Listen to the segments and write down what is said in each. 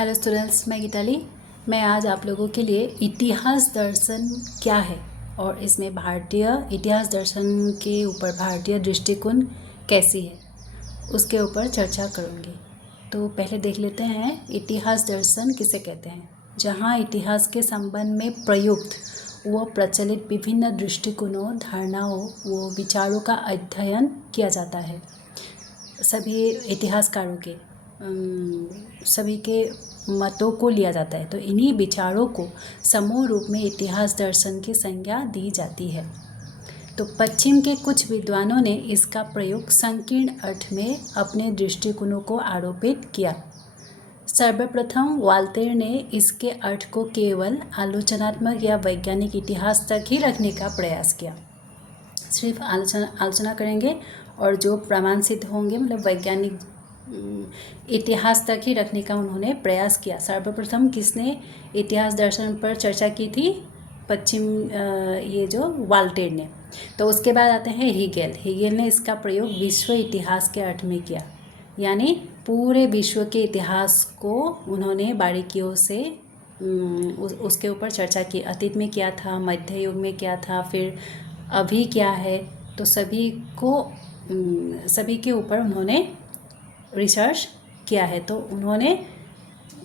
Hello students, मैं गीताली। मैं आज आप लोगों के लिए इतिहास दर्शन क्या है और इसमें भारतीय इतिहास दर्शन के ऊपर भारतीय दृष्टिकोण कैसी है उसके ऊपर चर्चा करूँगी। तो पहले देख लेते हैं इतिहास दर्शन किसे कहते हैं। जहाँ इतिहास के संबंध में प्रयुक्त व प्रचलित विभिन्न दृष्टिकोणों, धारणाओं व विचारों का अध्ययन किया जाता है। सभी इतिहासकारों के सभी के मतों को लिया जाता है। तो इन्हीं विचारों को समूह रूप में इतिहास दर्शन की संज्ञा दी जाती है। तो पश्चिम के कुछ विद्वानों ने इसका प्रयोग संकीर्ण अर्थ में अपने दृष्टिकोणों को आरोपित किया। सर्वप्रथम वाल्तेर ने इसके अर्थ को केवल आलोचनात्मक या वैज्ञानिक इतिहास तक ही रखने का प्रयास किया। सिर्फ आलोचना करेंगे और जो प्रमाण सिद्ध होंगे मतलब वैज्ञानिक इतिहास तक ही रखने का उन्होंने प्रयास किया। सर्वप्रथम किसने इतिहास दर्शन पर चर्चा की थी? पश्चिम ये जो वाल्टेर ने। तो उसके बाद आते हैं हीगेल ने इसका प्रयोग विश्व इतिहास के अर्थ में किया, यानी पूरे विश्व के इतिहास को उन्होंने बारीकियों से उसके ऊपर चर्चा की। अतीत में क्या था, मध्य युग में क्या था, फिर अभी क्या है, तो सभी के ऊपर उन्होंने रिसर्च किया है। तो उन्होंने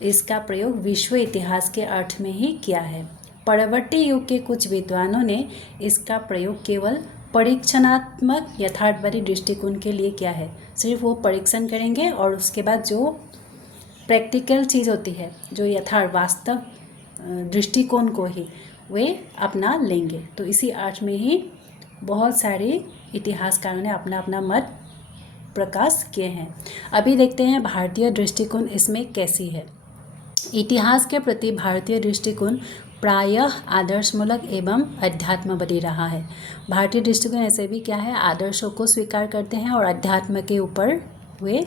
इसका प्रयोग विश्व इतिहास के अर्थ में ही किया है। परवर्ती युग के कुछ विद्वानों ने इसका प्रयोग केवल परीक्षणात्मक यथार्थवादी दृष्टिकोण के लिए किया है। सिर्फ वो परीक्षण करेंगे और उसके बाद जो प्रैक्टिकल चीज़ होती है, जो यथार्थ वास्तव दृष्टिकोण को ही वे अपना लेंगे। तो इसी अर्थ में ही बहुत सारे इतिहासकारों ने अपना अपना मत प्रकाश किए हैं। अभी देखते हैं भारतीय दृष्टिकोण इसमें कैसी है। इतिहास के प्रति भारतीय दृष्टिकोण प्रायः आदर्शमूलक एवं अध्यात्मवादी रहा है। भारतीय दृष्टिकोण ऐसे भी क्या है, आदर्शों को स्वीकार करते हैं और अध्यात्म के ऊपर वे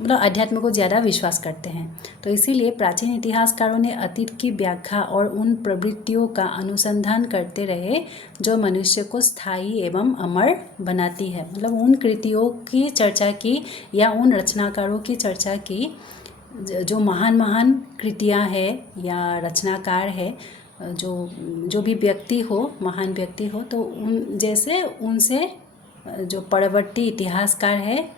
मतलब अध्यात्म को ज़्यादा विश्वास करते हैं। तो इसीलिए प्राचीन इतिहासकारों ने अतीत की व्याख्या और उन प्रवृत्तियों का अनुसंधान करते रहे जो मनुष्य को स्थायी एवं अमर बनाती है। मतलब उन कृतियों की चर्चा की या उन रचनाकारों की चर्चा की जो महान कृतियाँ हैं या रचनाकार है, जो भी व्यक्ति हो, महान व्यक्ति हो, तो उनसे जो परवर्ती इतिहासकार है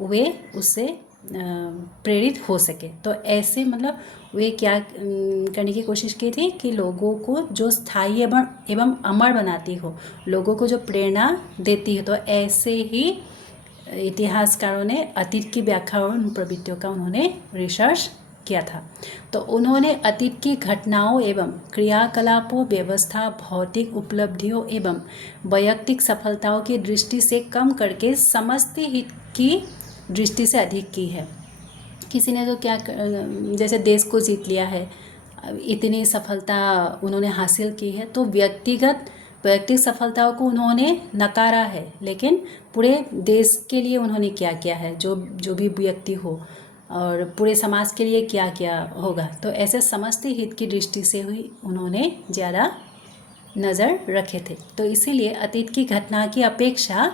वे उससे प्रेरित हो सके। तो ऐसे मतलब वे क्या करने की कोशिश की थी कि लोगों को जो स्थायी एवं अमर बनाती हो, लोगों को जो प्रेरणा देती है, तो ऐसे ही इतिहासकारों ने अतीत की व्याख्या और उन प्रवृत्तियों का उन्होंने रिसर्च किया था। तो उन्होंने अतीत की घटनाओं एवं क्रियाकलापों, व्यवस्था, भौतिक उपलब्धियों एवं वैयक्तिक सफलताओं की दृष्टि से कम करके समष्टि हित की दृष्टि से अधिक की है। किसी ने तो क्या जैसे देश को जीत लिया है, इतनी सफलता उन्होंने हासिल की है, तो वैयक्तिक सफलताओं को उन्होंने नकारा है, लेकिन पूरे देश के लिए उन्होंने क्या किया है, जो भी व्यक्ति हो और पूरे समाज के लिए क्या क्या होगा, तो ऐसे समष्टि हित की दृष्टि से ही उन्होंने ज़्यादा नज़र रखे थे। तो इसीलिए अतीत की घटना की अपेक्षा,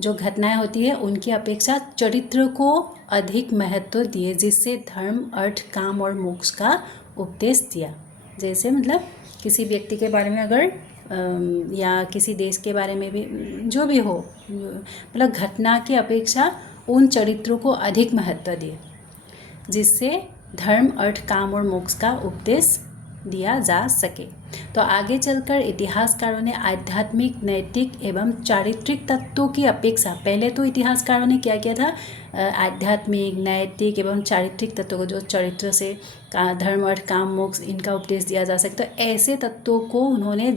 जो घटनाएं होती है उनकी अपेक्षा चरित्र को अधिक महत्व दिए, जिससे धर्म, अर्थ, काम और मोक्ष का उपदेश दिया। जैसे मतलब किसी व्यक्ति के बारे में अगर या किसी देश के बारे में भी जो भी हो, मतलब घटना की अपेक्षा उन चरित्रों को अधिक महत्व दिए, जिससे धर्म, अर्थ, काम और मोक्ष का उपदेश दिया जा सके। तो आगे चलकर इतिहासकारों ने आध्यात्मिक, नैतिक एवं चारित्रिक तत्वों की अपेक्षा, पहले तो इतिहासकारों ने क्या किया था, आध्यात्मिक, नैतिक एवं चारित्रिक तत्वों को, जो चरित्र से धर्म, अर्थ, काम, मोक्ष इनका उपदेश दिया जा सकता है, ऐसे तत्वों को उन्होंने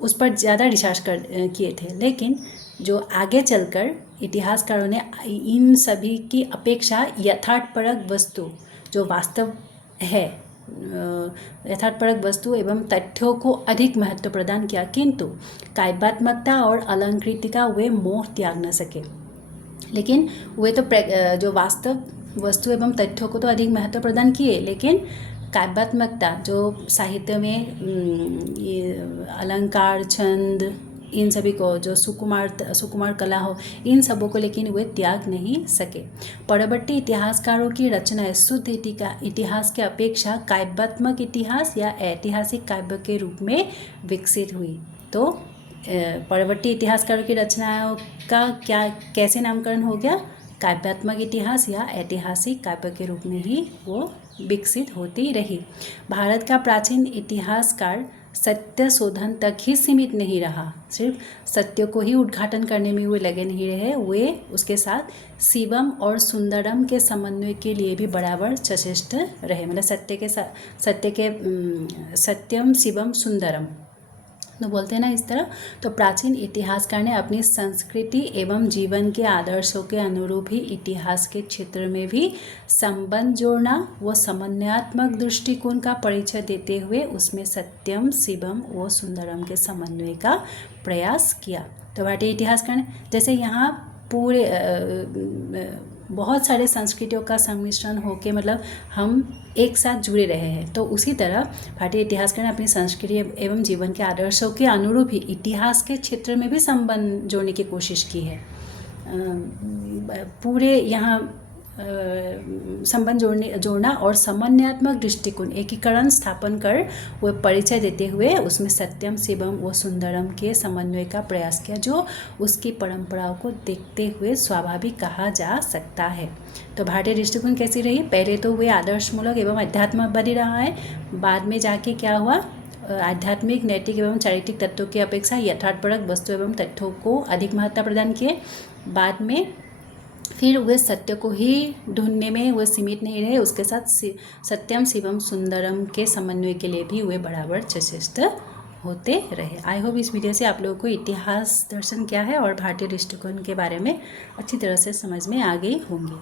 उस पर ज़्यादा रिसर्च किए थे। लेकिन जो आगे चलकर इतिहासकारों ने इन सभी की अपेक्षा यथार्थपरक वस्तु, जो वास्तव है, यथार्थपरक वस्तु एवं तथ्यों को अधिक महत्व प्रदान किया, किंतु काव्यात्मकता और अलंकृतिका वे मोह त्याग न सके। लेकिन वे तो जो वास्तव वस्तु एवं तथ्यों को तो अधिक महत्व प्रदान किए, लेकिन काव्यात्मकता, जो साहित्य में ये अलंकार, छंद, इन सभी को, जो सुकुमार कला हो, इन सबों को लेकिन वे त्याग नहीं सके। परवर्ती इतिहासकारों की रचनाएं शुद्ध इतिहास के अपेक्षा काव्यात्मक इतिहास या ऐतिहासिक काव्य के रूप में विकसित हुई। तो परवर्ती इतिहासकारों की रचनाओं का कैसे नामकरण हो गया? काव्यात्मक इतिहास या ऐतिहासिक काव्य के रूप में ही वो विकसित होती रही। भारत का प्राचीन इतिहासकार सत्य शोधन तक ही सीमित नहीं रहा, सिर्फ सत्य को ही उद्घाटन करने में वे लगे नहीं रहे, वे उसके साथ शिवम और सुंदरम के समन्वय के लिए भी बराबर सचेष्ट रहे। मतलब सत्यम शिवम सुंदरम तो बोलते हैं ना इस तरह। तो प्राचीन इतिहासकार ने अपनी संस्कृति एवं जीवन के आदर्शों के अनुरूप ही इतिहास के क्षेत्र में भी संबंध जोड़ना व समन्वयात्मक दृष्टिकोण का परिचय देते हुए उसमें सत्यम शिवम व सुंदरम के समन्वय का प्रयास किया। तो भारतीय इतिहासकार ने जैसे यहाँ पूरे बहुत सारे संस्कृतियों का सम्मिश्रण होके मतलब हम एक साथ जुड़े रहे हैं, तो उसी तरह भारतीय इतिहासकार ने अपनी संस्कृति एवं जीवन के आदर्शों के अनुरूप ही इतिहास के क्षेत्र में भी संबंध जोड़ने की कोशिश की है। पूरे यहाँ संबंध जोड़ना और समन्वयात्मक दृष्टिकोण एकीकरण स्थापन कर वो परिचय देते हुए उसमें सत्यम शिवम व सुंदरम के समन्वय का प्रयास किया, जो उसकी परंपराओं को देखते हुए स्वाभाविक कहा जा सकता है। तो भारतीय दृष्टिकोण कैसी रही? पहले तो वे आदर्शमूलक एवं अध्यात्मवादी रहा है, बाद में जाके क्या हुआ, आध्यात्मिक, नैतिक एवं चारित्रिक तत्वों की अपेक्षा यथार्थपरक वस्तु एवं तथ्यों को अधिक महत्ता प्रदान किए। बाद में फिर वे सत्य को ही ढूंढने में वे सीमित नहीं रहे, उसके साथ सत्यम शिवम सुंदरम के समन्वय के लिए भी वे बराबर सचेष्ट होते रहे। आई होप इस वीडियो से आप लोगों को इतिहास दर्शन क्या है और भारतीय दृष्टिकोण के बारे में अच्छी तरह से समझ में आ गई होंगी।